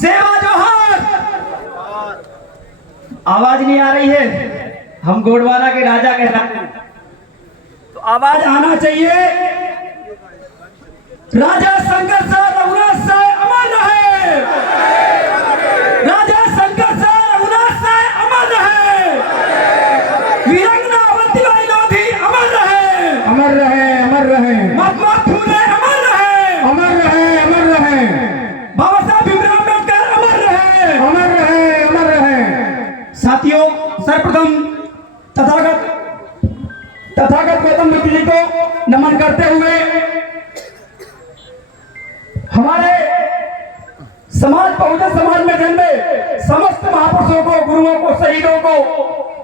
सेवा जोहार। आवाज नहीं आ रही है, हम गोडवाना के राजा कह रहे हैं तो आवाज आना चाहिए। राजा शंकर साहब रघुनाथ साहब अमर रहे, राजा शंकर साहब रघुनाथ साहब अमर रहे, वीरंगना अवंतीबाई लोधी अमर रहे, अमर रहे, अमर रहे, महात्मा फूले अमर रहे, अमर रहे, अमर रहे, बाबा साहब भीमराव अम्बेडकर अमर रहे, अमर रहे, अमर रहे। साथियों, सर्वप्रथम तथागत गौतम बुद्ध जी को नमन करते हुए हमारे समाज बहुजन समाज में जन्मे समस्त महापुरुषों को, गुरुओं को, शहीदों को,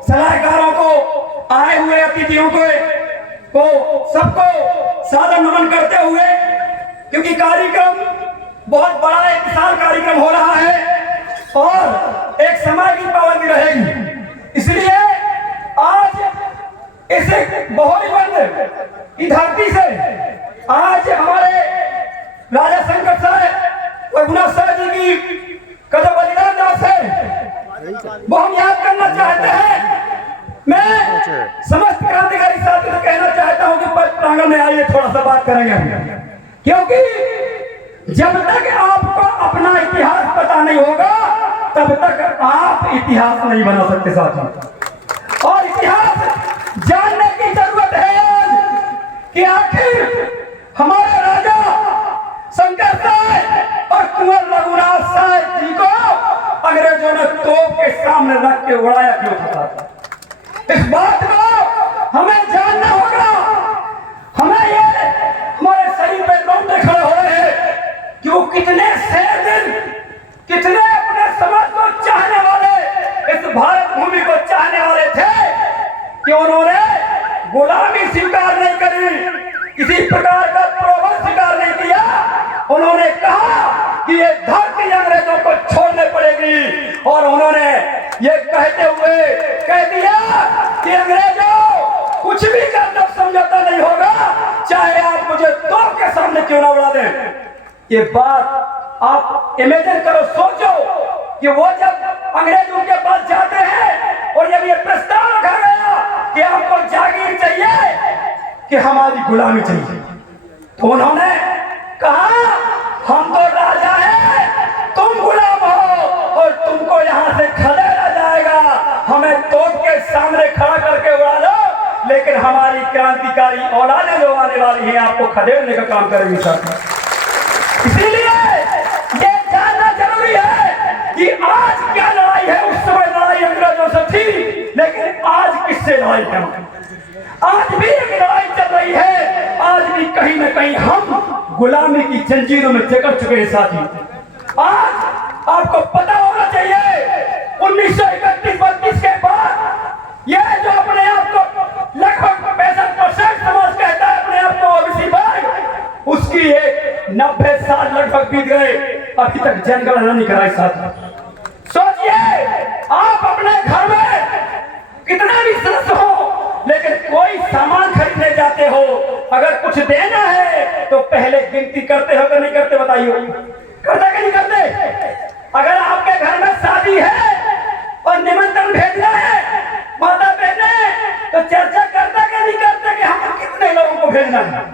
सलाहकारों को, आए हुए अतिथियों को सबको सादर नमन करते हुए, क्योंकि कार्यक्रम बहुत बड़ा एक विशाल कार्यक्रम हो रहा है और एक समय की पाबंदी रहेगी, इसलिए आज इस बहुलीबंद की धरती से आज हमारे राजा शंकर साहब रघुनाथ साहब जी की कदम बलिदान दिवस है, वो हम याद करना चाहते हैं। मैं समस्त क्रांतिकारी साथियों से कहना चाहता हूं कि प्रांगण में आइए, थोड़ा सा बात करेंगे, क्योंकि जब तक आपको अपना इतिहास पता नहीं होगा तब तक आप इतिहास नहीं बना सकते साथियों। और इतिहास जानने की जरूरत है आज कि आखिर हमारे राजा शंकर साहब और कुंवर रघुनाथ साहब जी को अंग्रेजों ने तोप के सामने रख के उड़ाया क्यों था। इस बात को हमें जानना होगा। हमें ये हमारे शरीर पे रोंगटे खड़े हो रहे हैं कि वो कितने शेर दिन, कितने अपने समाज को चाहने वाले, इस भारत भूमि को चाहने वाले थे कि उन्होंने गुलामी स्वीकार नहीं करी, किसी प्रकार का प्रलोभन स्वीकार नहीं किया। उन्होंने कहा कि ये धरती अंग्रेजों को छोड़ने पड़ेगी और उन्होंने ये कहते हुए कह दिया कि अंग्रेजों कुछ भी करना समझौता नहीं होगा, चाहे आप मुझे तोप के सामने क्यों ना उड़ा दें। ये बात आप इमेजिन करो, सोचो कि वो जब अंग्रेज उनके पास जाते हैं और जब ये प्रस्ताव रखा गया कि हमको जागीर चाहिए कि हमारी गुलामी चाहिए, तो उन्होंने कहा हम तो राजा हैं, तुम गुलाम हो और तुमको यहाँ से खदेड़ा जाएगा, हमें तोप के सामने खड़ा करके उड़ा दो, लेकिन हमारी क्रांतिकारी औलादें जो आने वाली हैं आपको खदेड़ने का काम करेंगी साथ। इसीलिए ये जानना जरूरी है कि आज क्या लड़ाई है। उस समय लड़ाई अंग्रेजों से थी, लेकिन आज किससे लड़ाई है? आज भी एक लड़ाई चल रही है, आज भी कहीं न कहीं हम गुलामी की जंजीरों में जकड़ चुके हैं साथी। आज आपको पता होना चाहिए 1931-32 के बाद ये जो अपने आप को लगभग 65% समाज कहता है अपने आप को ओबीसी वर्ग, उसकी एक 90 साल लगभग बीत गए, अभी तक जनगणना नहीं कराई साथी। सोचिए आप अपने घर में कितना भी सदस्य हो, लेकिन कोई सामान खरीदने जाते हो, अगर कुछ देना है तो पहले गिनती करते हो कि नहीं करते? बताइए, करते कि नहीं करते? अगर आपके घर में शादी है और निमंत्रण भेजना है माता बहने, तो चर्चा करते कि नहीं करते कि हम कितने लोगों को भेजना है?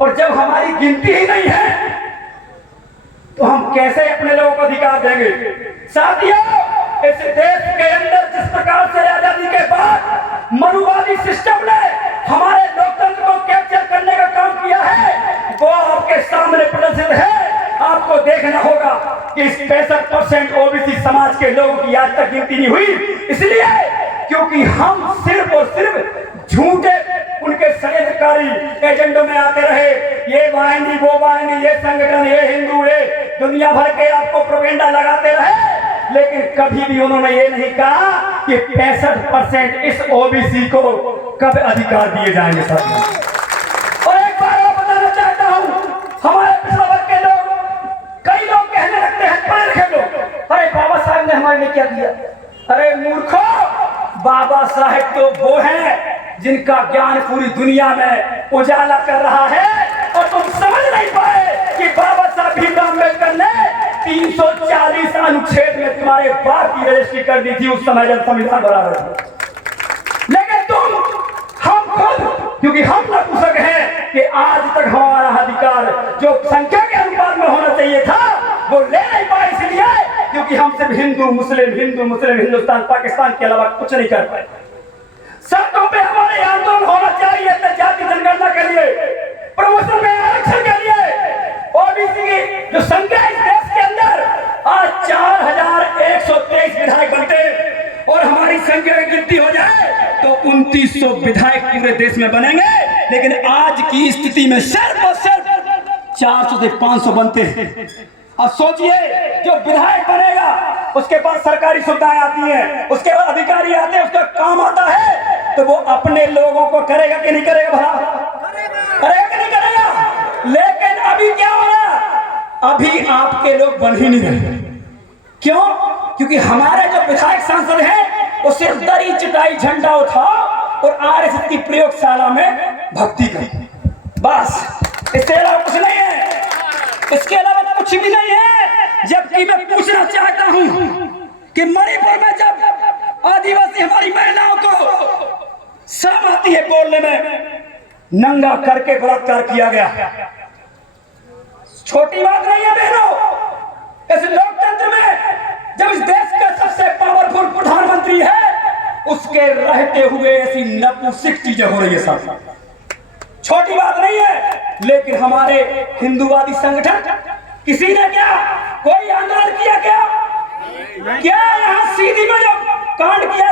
और जब हमारी गिनती ही नहीं है तो हम कैसे अपने लोगों को अधिकार देंगे? साथियों, इस देश के अंदर जिस प्रकार से आजादी के बाद मनुवादी सिस्टम ने हमारे लोकतंत्र को कैप्चर करने का काम किया है, वो आपके सामने प्रदर्शित है। आपको देखना होगा कि इस 65% ओबीसी समाज के लोगों की आज तक गिनती नहीं हुई, इसलिए क्योंकि हम सिर्फ और सिर्फ झूठे उनके षड्यंत्रकारी एजेंडों में आते रहे। ये वाहिनी, वो वाहिनी, ये संगठन, ये हिंदू, ये दुनिया भर के आपको प्रोपेगेंडा लगाते रहे, लेकिन कभी भी उन्होंने ये नहीं कहा कि 65% इस ओबीसी को कब अधिकार दिए जाएंगे साथियों। और एक बार और बताना चाहता हूं, हमारे पिछड़ा वर्ग के लोग, कई लोग कहने लगते हैं, पढ़े लिखे लोग, अरे बाबा साहब ने हमारे लिए क्या किया? अरे मूर्खो, बाबा साहब तो वो हैं जिनका ज्ञान पूरी दुनिया में उजाला कर रहा है, और तुम समझ नहीं पाए कि बाबा साहब भीमराव अम्बेडकर ने 3 340 अनुच्छेद में तुम्हारे बाप की रजिस्ट्री कर दी थी उस समय जब संविधान बना रहे थे। लेकिन तुम, हम खुद, क्योंकि हम नपुंसक हैं कि आज तक हमारा अधिकार जो संख्या के अनुपात में होना चाहिए था वो ले नहीं पाए, इसलिए क्योंकि हम सिर्फ हिंदू मुस्लिम हिंदुस्तान पाकिस्तान के अलावा कुछ नहीं कर पाए। सड़कों पे हमारे आंदोलन होना चाहिए जाति जनगणना के लिए, प्रमोशन में आरक्षण के लिए, ओबीसी की जो संख्या इस देश के अंदर आज 4123 विधायक बनते और हमारी संख्या की गिनती हो जाए तो 2900 विधायक पूरे देश में बनेंगे। लेकिन आज की स्थिति में सिर्फ और सिर्फ 400 से 500 बनते हैं। अब सोचिए, जो विधायक बनेगा उसके पास सरकारी सुविधाएं आती हैं, उसके बाद अधिकारी आते हैं, उसका काम आता है, तो वो अपने लोगों को करेगा कि नहीं करेगा? भला करेगा कि नहीं करेगा? लेकिन अभी क्या हो रहा? अभी आपके लोग बन ही नहीं रहे। क्यों? क्योंकि हमारे जो विधायक सांसद हैं वो सिर्फ दरी चटाई झंडा उठाओ और आरएसएस की प्रयोगशाला में भक्ति करो, बस। इससे अलावा कुछ नहीं है, इसके अलावा कुछ भी नहीं है। जबकि मैं पूछना चाहता हूं कि मणिपुर में जब आदिवासी हमारी महिलाओं को शर्म आती है बोलने में, नंगा करके बलात्कार किया गया, छोटी बात नहीं है बहनों। इस लोकतंत्र में जब इस देश का सबसे पावरफुल प्रधानमंत्री है, उसके रहते हुए ऐसी नपुंसक चीजें हो रही है साहब, छोटी बात नहीं है। लेकिन हमारे हिंदूवादी संगठन, किसी ने क्या कोई आंदोलन किया? क्या यहाँ सीधी में जो कांड किया